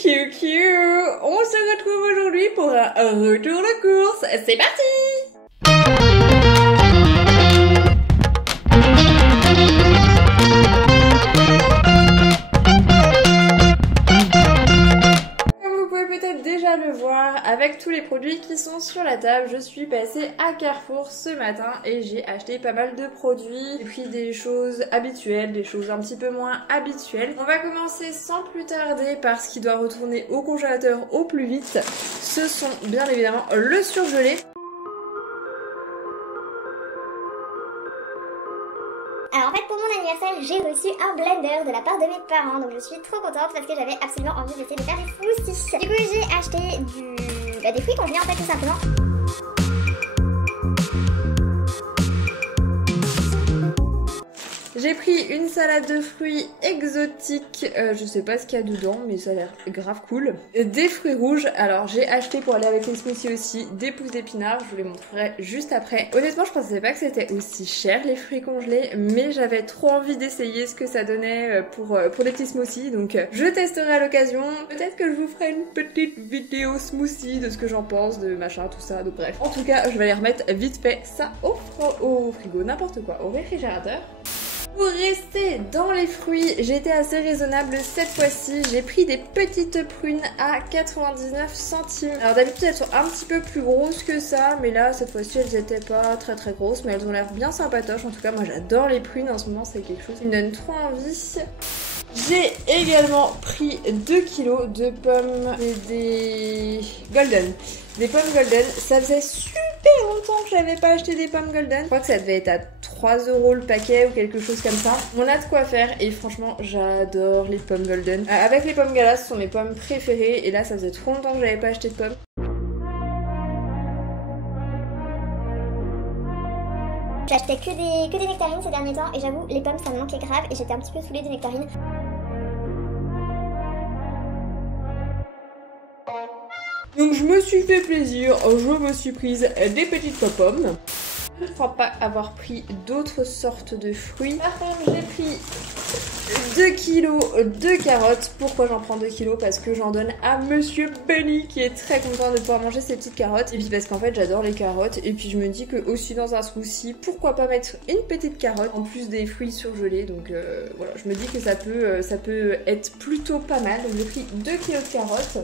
On se retrouve aujourd'hui pour un retour de course. C'est parti! Déjà le voir avec tous les produits qui sont sur la table, je suis passée à Carrefour ce matin et j'ai acheté pas mal de produits. J'ai pris des choses habituelles, des choses un petit peu moins habituelles. On va commencer sans plus tarder par ce qui doit retourner au congélateur au plus vite. Ce sont bien évidemment le surgelé. Alors en fait pour mon anniversaire j'ai reçu un blender de la part de mes parents, donc je suis trop contente parce que j'avais absolument envie d'essayer de faire des smoothies. Du coup j'ai acheté des fruits congelés en fait tout simplement. J'ai pris une salade de fruits exotiques, je sais pas ce qu'il y a dedans mais ça a l'air grave cool. Des fruits rouges, alors j'ai acheté pour aller avec les smoothies aussi des pousses d'épinards, je vous les montrerai juste après. Honnêtement je pensais pas que c'était aussi cher les fruits congelés, mais j'avais trop envie d'essayer ce que ça donnait pour les petits smoothies, donc je testerai à l'occasion. Peut-être que je vous ferai une petite vidéo smoothie de ce que j'en pense, de machin, tout ça, donc bref. En tout cas je vais aller remettre vite fait ça au frigo, n'importe quoi, au réfrigérateur. Pour rester dans les fruits, j'ai été assez raisonnable cette fois-ci. J'ai pris des petites prunes à 99 centimes. Alors d'habitude elles sont un petit peu plus grosses que ça, mais là cette fois-ci elles étaient pas très grosses, mais elles ont l'air bien sympatoches. En tout cas moi j'adore les prunes en ce moment, c'est quelque chose qui me donne trop envie. J'ai également pris 2 kilos de pommes et des golden. Des pommes golden, ça faisait super longtemps que j'avais pas acheté des pommes golden. Je crois que ça devait être à 3 € le paquet ou quelque chose comme ça. On a de quoi faire et franchement j'adore les pommes golden. Avec les pommes galas, ce sont mes pommes préférées et là ça faisait trop longtemps que j'avais pas acheté de pommes. J'achetais que des nectarines ces derniers temps et j'avoue les pommes ça me manquait grave et j'étais un petit peu saoulée des nectarines. Donc je me suis fait plaisir, je me suis prise des petites pommes. Je ne crois pas avoir pris d'autres sortes de fruits. Par contre j'ai pris 2 kilos de carottes. Pourquoi j'en prends 2 kilos? Parce que j'en donne à Monsieur Benny qui est très content de pouvoir manger ces petites carottes. Et puis parce qu'en fait j'adore les carottes. Et puis je me dis que aussi dans un smoothie, pourquoi pas mettre une petite carotte en plus des fruits surgelés. Donc voilà, je me dis que ça peut être plutôt pas mal. Donc j'ai pris 2 kilos de carottes.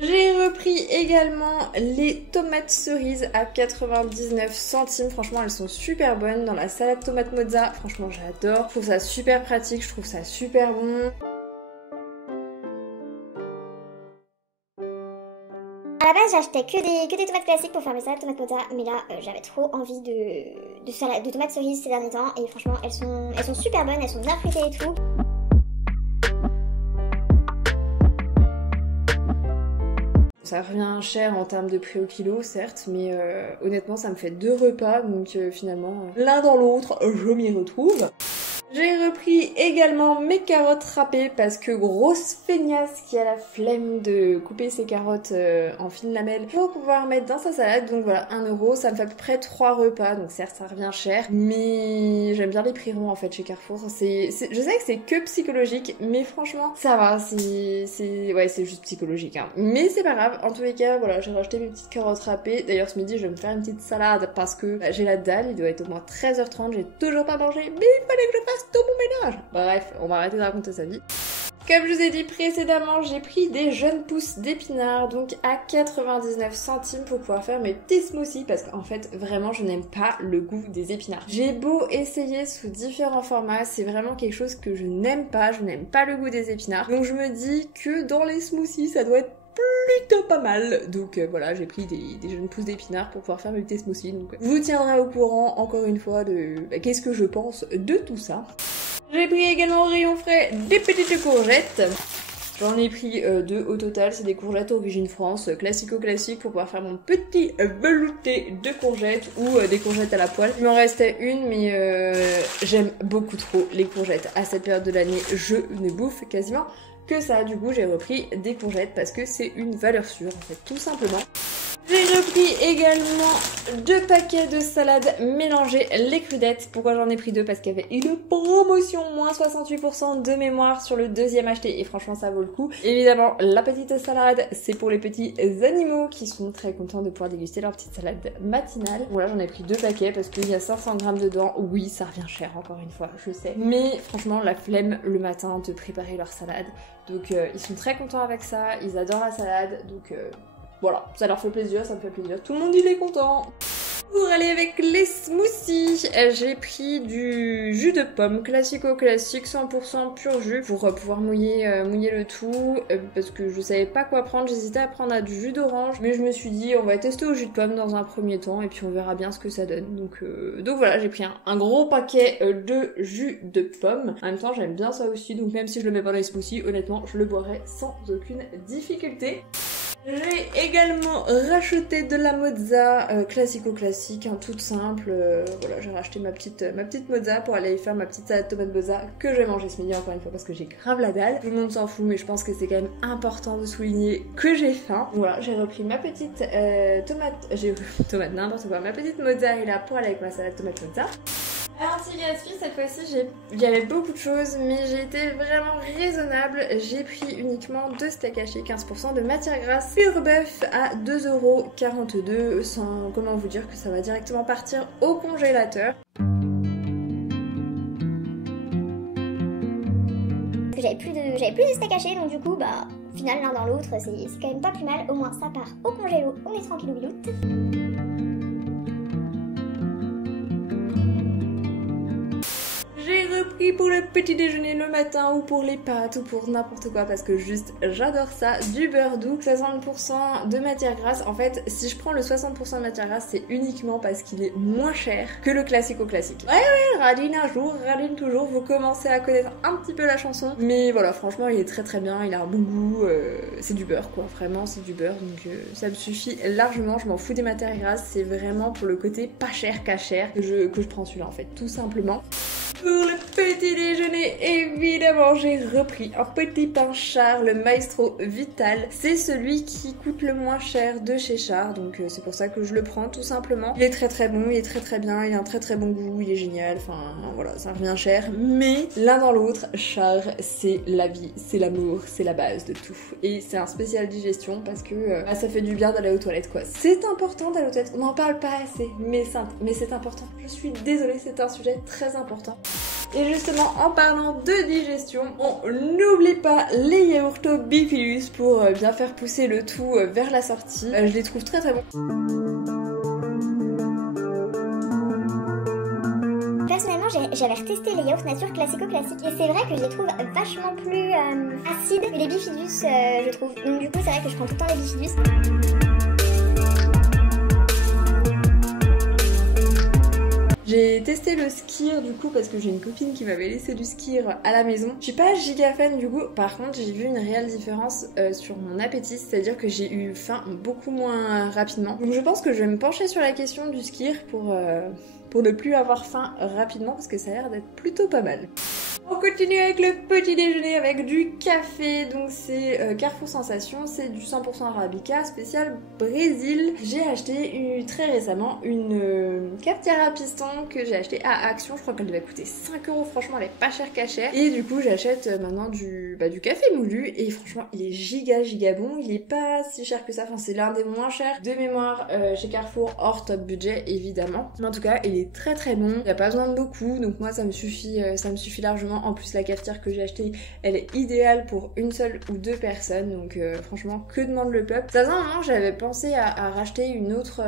J'ai repris également les tomates cerises à 99 centimes. Franchement, elles sont super bonnes dans la salade tomate mozza. Franchement, j'adore. Je trouve ça super pratique, je trouve ça super bon. À la base, j'achetais que des tomates classiques pour faire mes salades tomates mozza, mais là, j'avais trop envie de tomates cerises ces derniers temps et franchement, elles sont super bonnes, elles sont bien fruitées et tout. Ça revient cher en termes de prix au kilo, certes, mais honnêtement, ça me fait 2 repas, donc finalement, l'un dans l'autre, je m'y retrouve. J'ai repris également mes carottes râpées parce que grosse feignasse qui a la flemme de couper ses carottes en fines lamelles pour pouvoir mettre dans sa salade. Donc voilà, 1 €, ça me fait à peu près 3 repas, donc certes ça revient cher, mais j'aime bien les prix ronds en fait chez Carrefour. Je sais que c'est que psychologique, mais franchement ça va, c'est juste psychologique hein. Mais c'est pas grave, en tous les cas voilà, j'ai racheté mes petites carottes râpées. D'ailleurs ce midi je vais me faire une petite salade parce que j'ai la dalle, il doit être au moins 13h30, j'ai toujours pas mangé, mais il fallait que je fasse tout mon ménage. Bref, on va arrêter de raconter sa vie. Comme je vous ai dit précédemment, j'ai pris des jeunes pousses d'épinards, donc à 99 centimes pour pouvoir faire mes petits smoothies, parce qu'en fait, vraiment, je n'aime pas le goût des épinards. J'ai beau essayer sous différents formats, c'est vraiment quelque chose que je n'aime pas le goût des épinards. Donc je me dis que dans les smoothies, ça doit être plutôt pas mal. Donc voilà, j'ai pris des jeunes pousses d'épinards pour pouvoir faire mes petits smoothies. Donc je vous tiendrai au courant encore une fois de qu'est-ce que je pense de tout ça. J'ai pris également au rayon frais des petites courgettes. J'en ai pris 2 au total, c'est des courgettes Origine France, classico-classique pour pouvoir faire mon petit velouté de courgettes ou des courgettes à la poêle. Il m'en restait une mais j'aime beaucoup trop les courgettes. À cette période de l'année, je ne bouffe quasiment que ça. Du coup j'ai repris des courgettes parce que c'est une valeur sûre en fait, tout simplement. J'ai repris également 2 paquets de salades mélangées, les crudettes. Pourquoi j'en ai pris 2? Parce qu'il y avait une promotion, moins 68% de mémoire sur le deuxième acheté et franchement ça vaut le coup. Évidemment, la petite salade, c'est pour les petits animaux qui sont très contents de pouvoir déguster leur petite salade matinale. Voilà, j'en ai pris 2 paquets parce qu'il y a 500 grammes dedans. Oui, ça revient cher encore une fois, je sais. Mais franchement, la flemme le matin de préparer leur salade. Donc ils sont très contents avec ça, ils adorent la salade, donc... Voilà, ça leur fait plaisir, ça me fait plaisir. Tout le monde il est content. Pour aller avec les smoothies, j'ai pris du jus de pomme classico-classique, 100% pur jus pour pouvoir mouiller le tout parce que je savais pas quoi prendre, j'hésitais à prendre du jus d'orange mais je me suis dit on va tester au jus de pomme dans un premier temps et puis on verra bien ce que ça donne. Donc voilà, j'ai pris un gros paquet de jus de pomme. En même temps j'aime bien ça aussi, donc même si je le mets pas dans les smoothies, honnêtement je le boirai sans aucune difficulté. J'ai également racheté de la mozza classico-classique, hein, toute simple. Voilà, j'ai racheté ma petite mozza pour aller faire ma petite salade tomate mozza que je vais manger ce midi encore une fois parce que j'ai grave la dalle. Tout le monde s'en fout mais je pense que c'est quand même important de souligner que j'ai faim. Voilà, j'ai repris ma petite ma petite mozzarella pour aller avec ma salade tomate mozza. Anti-gaspi, cette fois-ci, il y avait beaucoup de choses, mais j'ai été vraiment raisonnable. J'ai pris uniquement 2 steaks hachés, 15% de matière grasse pur bœuf à 2,42 €, sans comment vous dire que ça va directement partir au congélateur. J'avais plus de steak haché, donc du coup, bah, au final, l'un dans l'autre, c'est quand même pas plus mal. Au moins, ça part au congélo, on est tranquille ou biloute. J'ai repris pour le petit déjeuner le matin ou pour les pâtes ou pour n'importe quoi parce que juste j'adore ça, du beurre doux, 60% de matière grasse. En fait, si je prends le 60% de matière grasse, c'est uniquement parce qu'il est moins cher que le classico-classique. Ouais, radine un jour, radine toujours, vous commencez à connaître un petit peu la chanson. Mais voilà, franchement, il est très très bien, il a un bon goût, c'est du beurre quoi, vraiment c'est du beurre, donc ça me suffit largement, je m'en fous des matières grasses, c'est vraiment pour le côté pas cher qu'à cher que je prends celui-là en fait, tout simplement. Pour le petit déjeuner, évidemment, j'ai repris un petit pain Char, le Maestro Vital. C'est celui qui coûte le moins cher de chez Char, donc c'est pour ça que je le prends tout simplement. Il est très très bon, il est très très bien, il a un très très bon goût, il est génial, enfin voilà, ça revient cher. Mais l'un dans l'autre, Char, c'est la vie, c'est l'amour, c'est la base de tout. Et c'est un spécial digestion parce que ça fait du bien d'aller aux toilettes quoi. C'est important d'aller aux toilettes, on n'en parle pas assez, mais c'est important. Je suis désolée, c'est un sujet très important. Et justement, en parlant de digestion, on n'oublie pas les yaourts Bifidus pour bien faire pousser le tout vers la sortie. Je les trouve très très bons. Personnellement, j'avais retesté les yaourts nature classico-classiques et c'est vrai que je les trouve vachement plus acides que les Bifidus, je trouve. Donc du coup, c'est vrai que je prends tout le temps les Bifidus. J'ai testé le skyr du coup parce que j'ai une copine qui m'avait laissé du skyr à la maison. Je suis pas giga fan du coup, par contre j'ai vu une réelle différence sur mon appétit, c'est-à-dire que j'ai eu faim beaucoup moins rapidement. Donc je pense que je vais me pencher sur la question du skyr pour ne plus avoir faim rapidement parce que ça a l'air d'être plutôt pas mal. On continue avec le petit déjeuner avec du café, donc c'est Carrefour Sensation, c'est du 100% Arabica spécial Brésil. J'ai acheté très récemment une cafetière à piston que j'ai acheté à Action, je crois qu'elle devait coûter 5 €, franchement elle est pas chère qu'à chère. Et du coup j'achète maintenant du café moulu et franchement il est giga bon, il est pas si cher que ça, enfin c'est l'un des moins chers de mémoire chez Carrefour, hors top budget évidemment. Mais en tout cas il est très très bon, il n'y a pas besoin de beaucoup, donc moi ça me suffit largement. En plus la cafetière que j'ai achetée elle est idéale pour une seule ou deux personnes, donc franchement que demande le peuple. Ça faisait un moment j'avais pensé à racheter une autre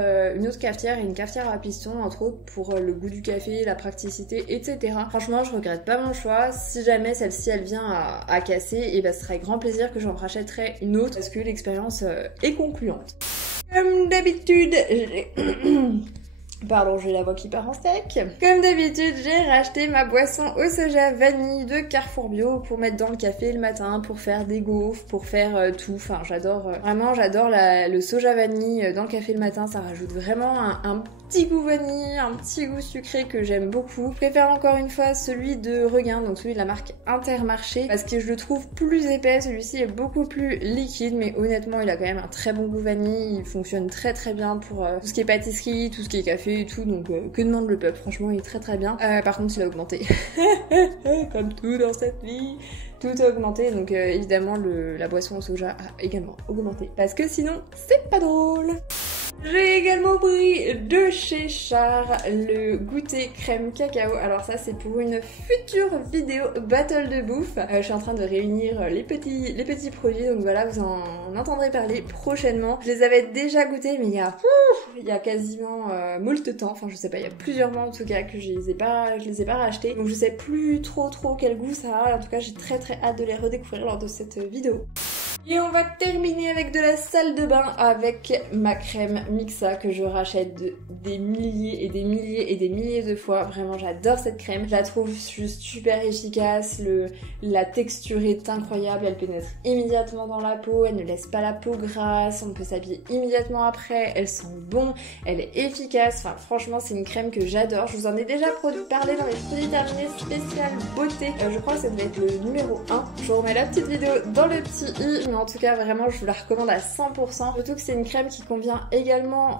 cafetière et une cafetière à piston entre autres pour le goût du café, la praticité, etc. Franchement je regrette pas mon choix. Si jamais celle-ci elle vient à casser, et ben ce sera avec grand plaisir que j'en rachèterai une autre parce que l'expérience est concluante. Comme d'habitude Pardon, j'ai la voix qui part en steak. Comme d'habitude, j'ai racheté ma boisson au soja vanille de Carrefour Bio pour mettre dans le café le matin, pour faire des gaufres, pour faire tout. Enfin, j'adore le soja vanille dans le café le matin. Ça rajoute vraiment un petit goût vanille, un petit goût sucré que j'aime beaucoup. Je préfère encore une fois celui de Regain, donc celui de la marque Intermarché, parce que je le trouve plus épais. Celui-ci est beaucoup plus liquide, mais honnêtement il a quand même un très bon goût vanille. Il fonctionne très bien pour tout ce qui est pâtisserie, tout ce qui est café et tout, donc que demande le peuple, franchement il est très bien. Par contre il a augmenté, comme tout dans cette vie. Tout a augmenté, donc évidemment la boisson au soja a également augmenté. Parce que sinon, c'est pas drôle. J'ai également pris de chez Char le goûter crème cacao. Alors ça c'est pour une future vidéo battle de bouffe. Je suis en train de réunir les petits produits, donc voilà, vous en entendrez parler prochainement. Je les avais déjà goûtés, mais il y a quasiment moult temps, enfin je sais pas, il y a plusieurs mois en tout cas que je les ai pas rachetés. Donc je sais plus trop quel goût ça a. En tout cas j'ai très hâte de les redécouvrir lors de cette vidéo. Et on va terminer avec de la salle de bain avec ma crème Mixa que je rachète des milliers et des milliers de fois. Vraiment j'adore cette crème, je la trouve juste super efficace, la texture est incroyable, elle pénètre immédiatement dans la peau, elle ne laisse pas la peau grasse, on peut s'habiller immédiatement après, elle sent bon, elle est efficace, enfin franchement c'est une crème que j'adore. Je vous en ai déjà parlé dans les produits terminés spécial beauté, je crois que ça devait être le numéro 1. Je vous remets la petite vidéo dans le petit i. Mais en tout cas vraiment je vous la recommande à 100%, surtout que c'est une crème qui convient également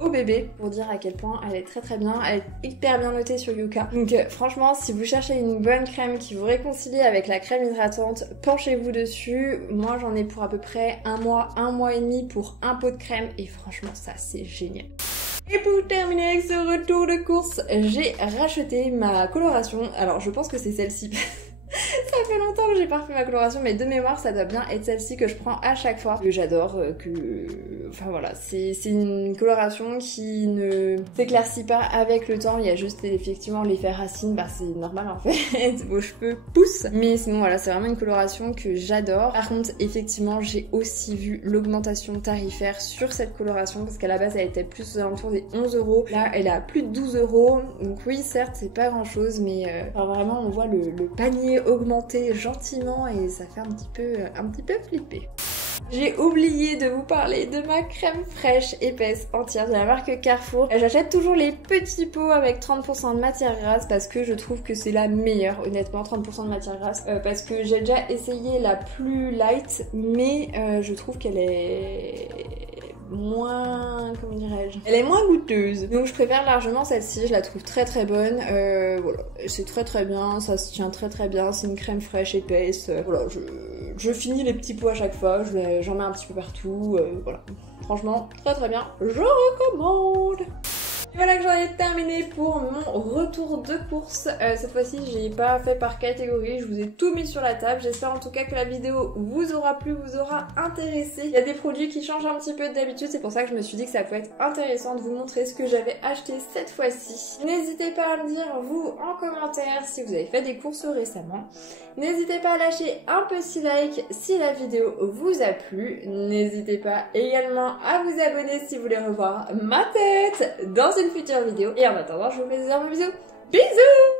au bébé, pour dire à quel point elle est très bien, elle est hyper bien notée sur Yuka. Donc franchement si vous cherchez une bonne crème qui vous réconcilie avec la crème hydratante, penchez-vous dessus. Moi j'en ai pour à peu près un mois et demi pour un pot de crème et franchement ça c'est génial. Et pour terminer avec ce retour de course, j'ai racheté ma coloration. Alors je pense que c'est celle-ci. Ça fait longtemps que j'ai pas refait ma coloration, mais de mémoire ça doit bien être celle-ci que je prends à chaque fois, que j'adore, enfin voilà, c'est une coloration qui ne s'éclaircit pas avec le temps. Il y a juste effectivement l'effet racine, bah c'est normal en fait, vos cheveux poussent, mais sinon voilà, c'est vraiment une coloration que j'adore. Par contre effectivement j'ai aussi vu l'augmentation tarifaire sur cette coloration, parce qu'à la base elle était plus aux alentours des 11 €, là elle est à plus de 12 €, donc oui certes c'est pas grand chose, mais enfin, vraiment on voit le panier augmenter gentiment et ça fait un petit peu flipper. J'ai oublié de vous parler de ma crème fraîche épaisse entière de la marque Carrefour. J'achète toujours les petits pots avec 30% de matière grasse parce que je trouve que c'est la meilleure, honnêtement, 30% de matière grasse, parce que j'ai déjà essayé la plus light, mais je trouve qu'elle est moins, comment dirais-je, elle est moins goûteuse, donc je préfère largement celle-ci. Je la trouve très bonne, voilà, c'est très bien, ça se tient très bien, c'est une crème fraîche épaisse, voilà, je finis les petits pots à chaque fois, j'en mets un petit peu partout, voilà, franchement très bien, je recommande. Et voilà que j'en ai terminé pour mon retour de course. Cette fois-ci j'ai pas fait par catégorie, je vous ai tout mis sur la table. J'espère en tout cas que la vidéo vous aura plu, vous aura intéressé. Il y a des produits qui changent un petit peu d'habitude, c'est pour ça que je me suis dit que ça pouvait être intéressant de vous montrer ce que j'avais acheté cette fois-ci. N'hésitez pas à me dire vous en commentaire si vous avez fait des courses récemment. N'hésitez pas à lâcher un petit like si la vidéo vous a plu. N'hésitez pas également à vous abonner si vous voulez revoir ma tête dans une future vidéo. Et en attendant, je vous fais des énormes bisous. Bisous!